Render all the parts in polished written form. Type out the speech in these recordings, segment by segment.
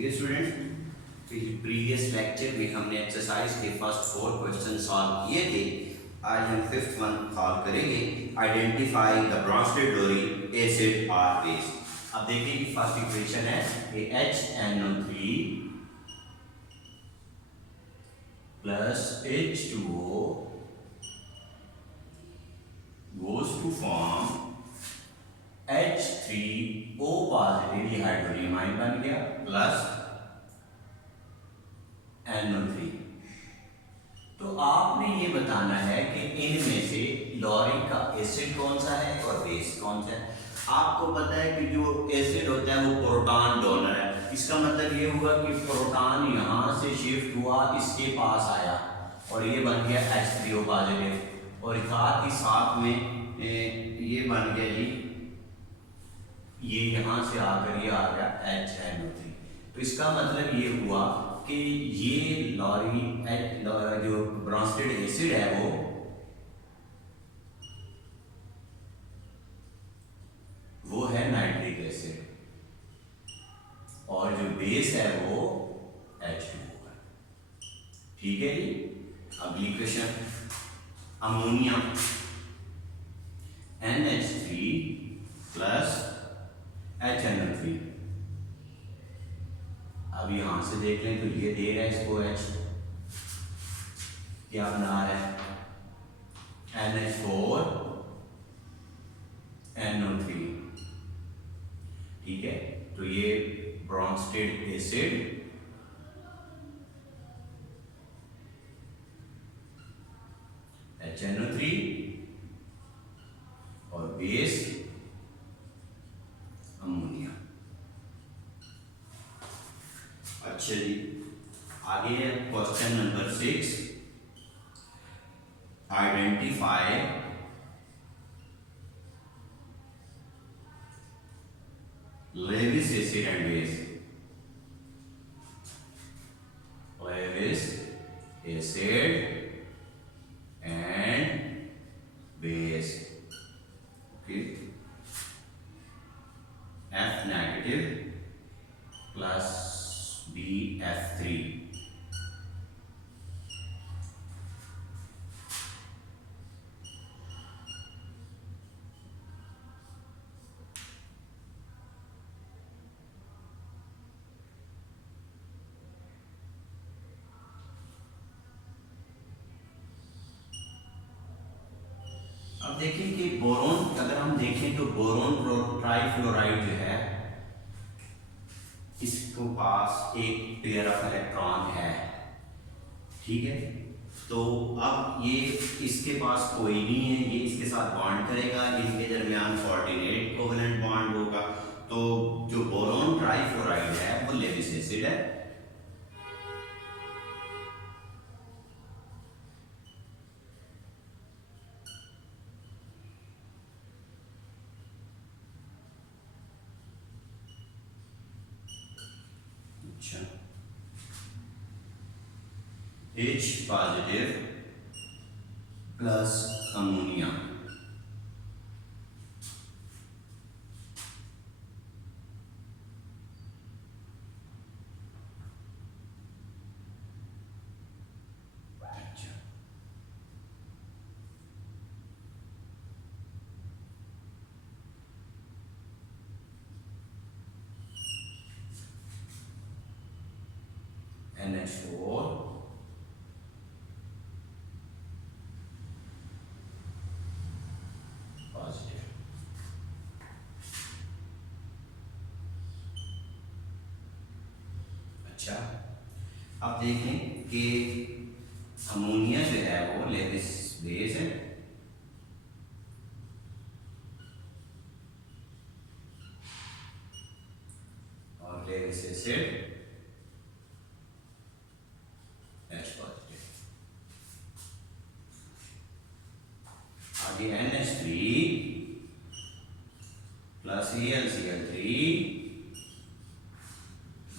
Dear student, previous lecture में हमने exercise के फर्स्ट 4 क्वेश्चन सॉल्व किए थे। आज हम फिफ्थ वन सॉल्व करेंगे। Identify the Bronsted Lowry acid और बेस। अब देखिए कि फर्स्ट इक्वेशन है HNO3 plus H2O goes to form H3O positive, ये हाइड्रोजन आयन बन गया, प्लस NO3। तो आपने ये बताना है कि इनमें से लोरिक का एसिड कौन सा है और बेस कौन सा है। आपको पता है कि जो एसिड होता है वो प्रोटॉन डोनर है। इसका मतलब ये हुआ कि प्रोटॉन यहाँ से शिफ्ट हुआ, इसके पास आया और ये बन गया H3O पॉजिटिव, और साथ ही साथ में ये बन गया जी, ये यहाँ से आकर ये आ गया HNO3। तो इसका मतलब ये हुआ कि ये लोरी जो ब्रॉन्स्टेड एसिड है वो है नाइट्रिक एसिड, और जो बेस है वो H2O है। ठीक है जी। अगली question, ammonia NH3 plus HNO3। अब यहां से देख लें तो ये दे रहा है इसको H, क्या बना रहा है NH4 NO3। ठीक है, तो ये ब्रॉन्स्टेड एसिड HNO3 और बेस अमोनिया। अच्छा जी, आगे है question number 6। Identify Lewis acid and base. Lewis acid and base. Okay, F negative plus BF3। अब देखें कि बोरोन, अगर हम देखें तो बोरोन ट्राइफ्लोराइड जो है, इसके पास एक पेयर ऑफ इलेक्ट्रॉन है। ठीक है, तो अब ये इसके पास कोई नहीं है, ये इसके साथ बॉन्ड करेगा, इनके दरमियान कोऑर्डिनेट कोवेलेंट बॉन्ड होगा। तो जो बोरोन ट्राइफ्लोराइड है वो लेविस एसिड है। अच्छा, H पॉजिटिव प्लस अमोनिया। अच्छा, NH4 पॉजिटिव। अच्छा, अब देखें कि अमोनिया जो है वो लेविस बेस है, और लेविस एसिड H पॉजिटिव। आगे NH3 plus AlCl3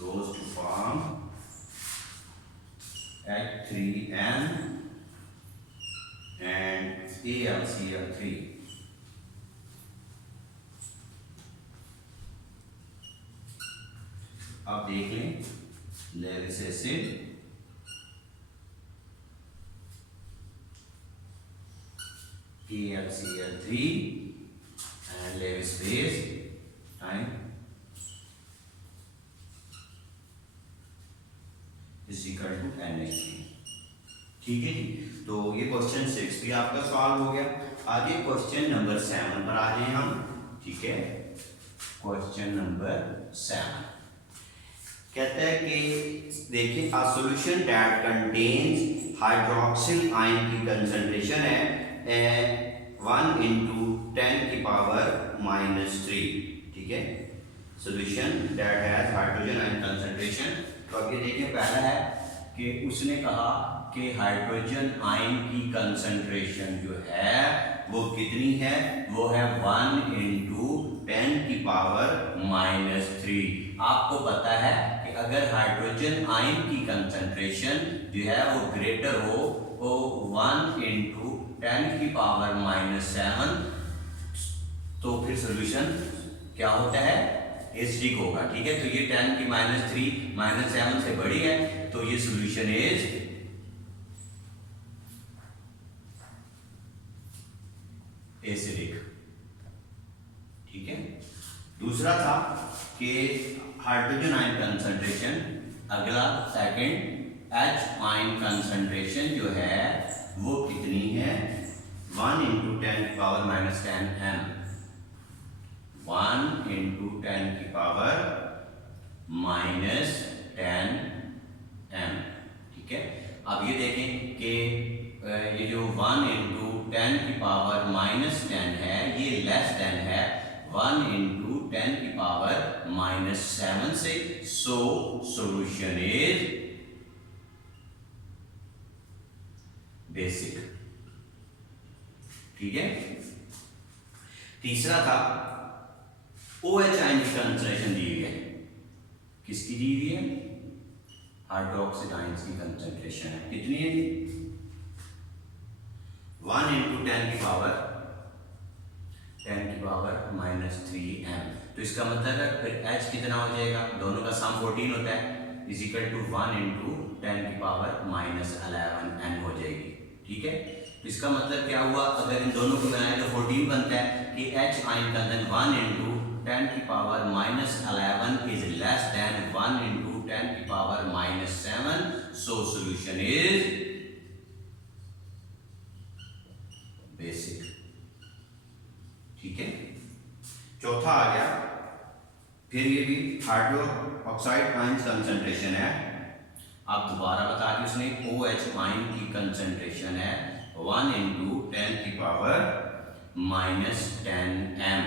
goes to form H3N and AlCl3। आप देख लें, Lewis acid KFCl3 and Lewis base time is equal to NH3। ठीक है जी। तो ये क्वेश्चन 6 भी आपका सॉल्व हो गया। आगे क्वेश्चन नंबर 7 पर आ जाए हम। ठीक है, क्वेश्चन नंबर 7 कहता है कि देखिए, a solution that contains hydroxyl ion की कंसंट्रेशन है 1 into 10 की पावर -3। ठीक है, solution that has hydrogen ion concentration. तो अब ये देखिए, पहला है कि उसने कहा कि हाइड्रोजन आयन की कंसंट्रेशन जो है वो कितनी है, वो है 1 into 10 की पावर -3। आपको पता है कि अगर हाइड्रोजन आयन की कंसंट्रेशन जो है वो ग्रेटर हो, वो 1 into 10 की पावर -7, तो फिर सोल्यूशन क्या होता है, एसिडिक होगा। ठीक है, तो ये 10 की -3 -7 से बड़ी है, तो ये सोल्यूशन इज एसिडिक। ठीक है, दूसरा था कि हाइड्रोजन आयन कंसंट्रेशन, अगला सेकंड H आयन कंसंट्रेशन जो है वो कितनी है, 1 into 10 की पावर -10 m, 1 into 10 की पावर -10 m। ठीक है, अब ये देखें कि ये जो 1 into 10 की पावर -10 है, ये लेस देन है 1 into 10 की पावर -7 से, सो सॉल्यूशन इज बेसिक। ठीक है, तीसरा था OH आयन की कंसंट्रेशन दी हुई है, किसकी दी हुई है, हाइड्रोक्सिल आयंस की कंसंट्रेशन है, कितनी है, 1 into 10 की पावर -3 m। तो इसका मतलब है फिर H कितना हो जाएगा, दोनों का सम 14 होता है, इज इक्वल टू 1 into 10 की पावर -11 n हो जाएगी। ठीक है, तो इसका मतलब क्या हुआ, अगर इन दोनों को बनाए तो 14 बनता है कि H आयन का 1 into 10 की power -11 is less than 1 into 10 की power -7, so solution is basic. ठीक है, चौथा आ गया, फिर ये भी हाइड्रो ऑक्साइड आयन कंसंट्रेशन है। अब दोबारा बता दी उसने, OH आयन की कंसंट्रेशन है 1 into 10 की पावर -10 m।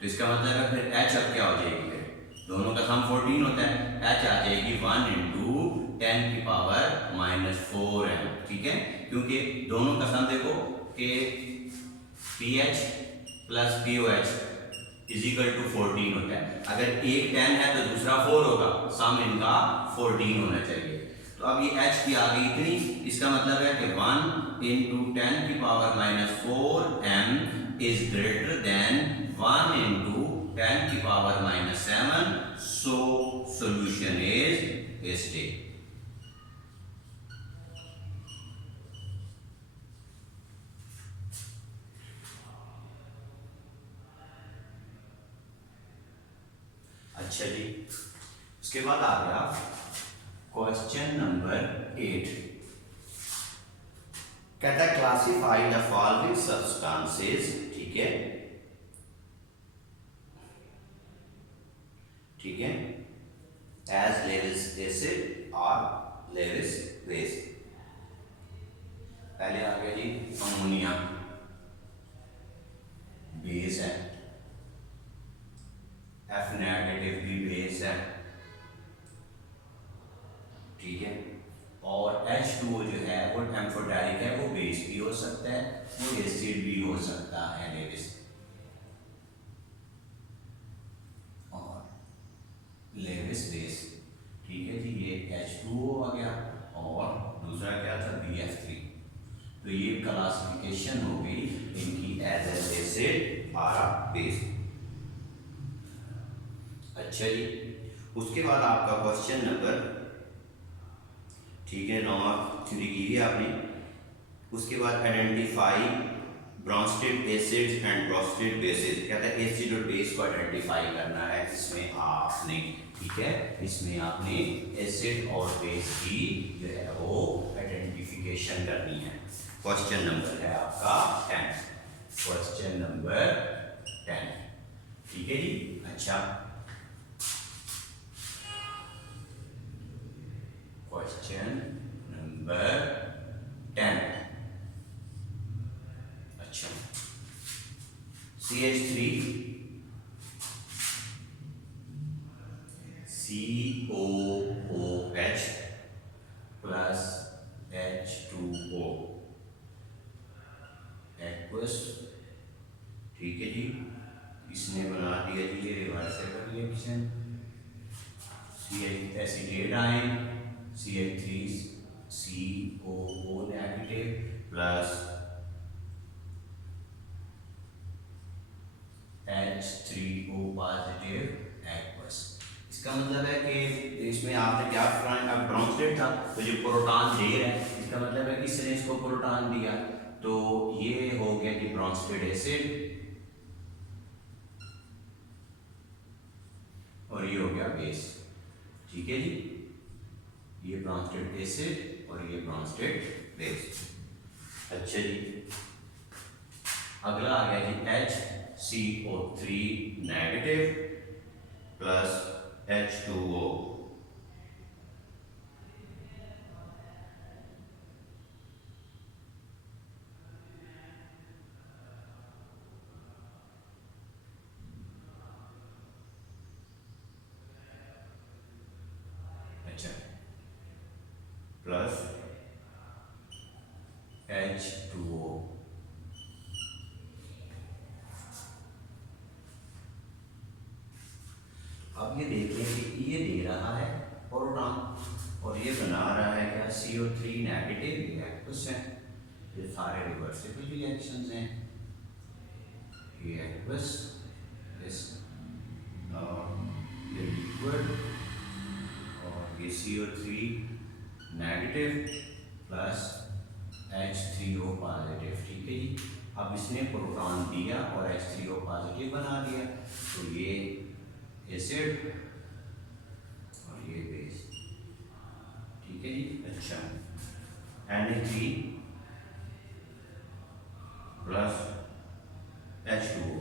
तो इसका मतलब है फिर H अब क्या हो जाएगी, फिर दोनों का सम 14 होता है, H आ जाएगी 1 into 10 की पावर -4 m। ठीक है, क्योंकि दोनों का सम देखो कि PH plus POH is equal to 14 होता है, अगर एक 10 है तो दूसरा 4 होगा, सम इनका 14 होना चाहिए। तो अब ये H की आ गई इतनी, इसका मतलब है कि 1 into 10 की power -4 m is greater than 1 into 10 की power -7, so solution is acidic. अच्छा जी, उसके बाद आ गया क्वेश्चन नंबर 8, कहता है क्लासिफाई द फॉलोइंग सब्सटेंसेस। ठीक है, ठीक है, एज लेविस एसिड और लेविस बेस। पहले आ गया जी अमोनिया, बेस है, F नेगेटिव भी बेस है। ठीक है, और H2O जो है वो एम्फोटेरिक है, वो बेस भी हो सकता है, वो एसिड भी हो सकता है, लेविस और लेविस बेस। ठीक है जी, ये H2O आ गया और दूसरा क्या था, BF3। तो ये क्लासिफिकेशन हो गई इनकी एज एसिड और बेस। अच्छा जी, उसके बाद आपका क्वेश्चन नंबर, ठीक है, 9 थ्योरी की है आपने। उसके बाद identify Brønsted acids and Brønsted basis, कहता है एसिड और बेस को आइडेंटिफाई करना है इसमें आपने, ठीक है, इसमें आपने एसिड और बेस की जो है वो आइडेंटिफिकेशन करनी है। क्वेश्चन नंबर है आपका 10, क्वेश्चन नंबर 10, ठीक है जी। अच्छा, क्वेश्चन नंबर 10, अच्छा, CH3 COOH plus H2O aqueous, ठीक है जी, इसने बना दिया जी ये reversible reaction. CH acetate ion CH3COO negative plus H3O positive aqueous. इसका मतलब है कि इसमें आपने क्या करना, अब ब्रॉन्स्टेड था तो जो प्रोटॉन दे रहा है, इसका मतलब है कि इसने इसको प्रोटॉन दिया, तो ये हो गया कि ब्रॉन्स्टेड एसिड और ये हो गया बेस, ठीक है जी, ये ब्रॉन्स्टेड एसिड और ये ब्रॉन्स्टेड बेस। अच्छा जी, अगला आ गया जी HCO3 नेगेटिव प्लस H2O, अच्छा, प्लस H2O। अब ये देख लें कि ये दे रहा है प्रोटॉन और ये बना रहा है क्या, CO3 नेगेटिव, ये एक्वस है, ये सारे रिवर्सिबल रिएक्शंस हैं, ये एक्वस, ये लिक्विड और ये CO3 negative plus H3O positive, ठीक है जी। अब इसने प्रोटॉन दिया और H3O पॉजिटिव बना दिया, तो ये एसिड और ये बेस, ठीक है जी। अच्छा, Na3 प्लस H2O,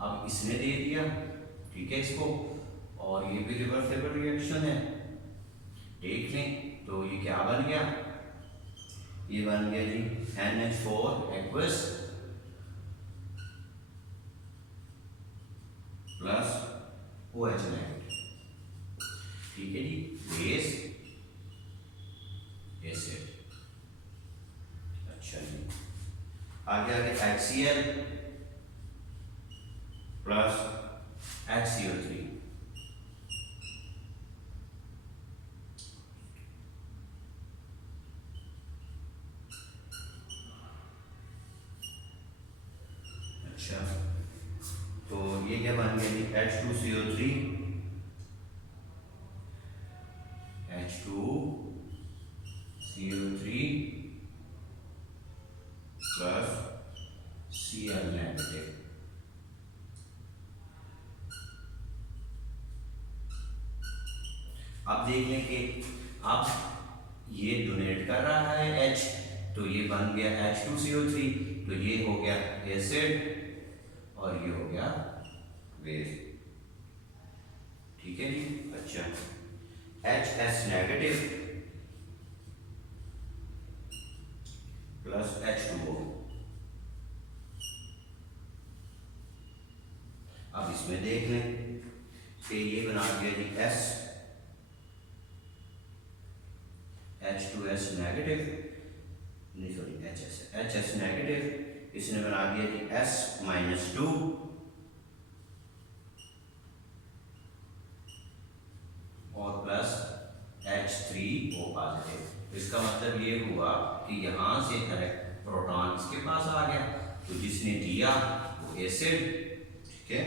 अब इसने दे दिया, ठीक है, इसको, और ये भी रिवर्सिबल रिएक्शन है, देख लें तो ये क्या बन गया, ये बन गया जी NH4 aqueous plus OH negative, ठीक है जी, बेस एसिड। अच्छा जी, आगे आगे HCl प्लस HCO3, अच्छा, तो ये क्या बन गया जी H2CO3 प्लस Cl नेगेटिव। अब देख लें कि अब ये डोनेट कर रहा है H, तो ये बन गया H2CO3, तो ये हो गया एसिड और ये हो गया बेस, ठीक है जी। अच्छा, HS नेगेटिव प्लस H2O, अब इसमें देख लें कि ये बना दिया जी H2S नेगेटिव, नहीं सॉरी HS नेगेटिव, इसने बना दिया जी S-2 और प्लस H3O पॉजिटिव। इसका मतलब ये हुआ कि यहाँ से करेक्ट प्रोटॉन इसके पास आ गया, तो जिसने दिया वो एसिड ठीक है,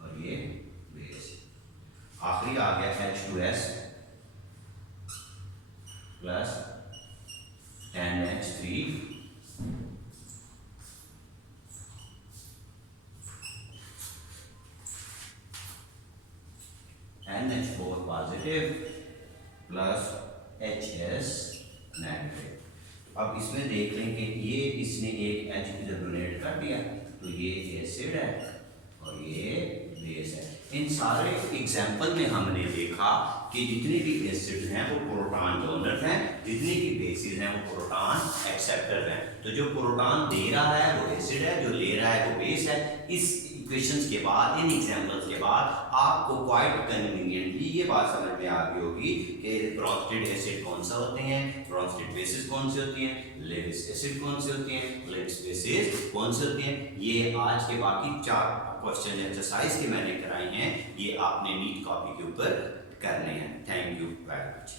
और ये बेस। आखिरी आ गया H2S plus NH3 NH4 positive plus HS negative. अब इसमें देख लें कि ये इसने एक H इधर डोनेट कर दिया, तो ये एसिड है और ये बेस है। इन सारे एग्जाम्पल में हमने देखा कि जितने भी एसिड हैं वो प्रोटॉन डोनर हैं, जितने भी बेसिस हैं वो प्रोटॉन एक्सेप्टर हैं। तो जो प्रोटॉन दे रहा है वो एसिड है, जो ले रहा है वो बेस है। इस इक्वेशंस के बाद, इन एग्जाम्पल्स के बाद आपको क्वाइट कन्वीनियंटली ये बात समझ में आ गई होगी कि ब्रोंस्टेड एसिड कौन सा होते हैं, ब्रोंस्टेड बेसिस कौन से होती हैं, लेविस एसिड कौन से होती हैं, लेविस बेसिस कौन से होती हैं। ये आज के बाकी 4 क्वेश्चन एक्सरसाइज के मैंने कराए हैं, ये आपने नीट कॉपी के ऊपर करने हैं। Thank you very much.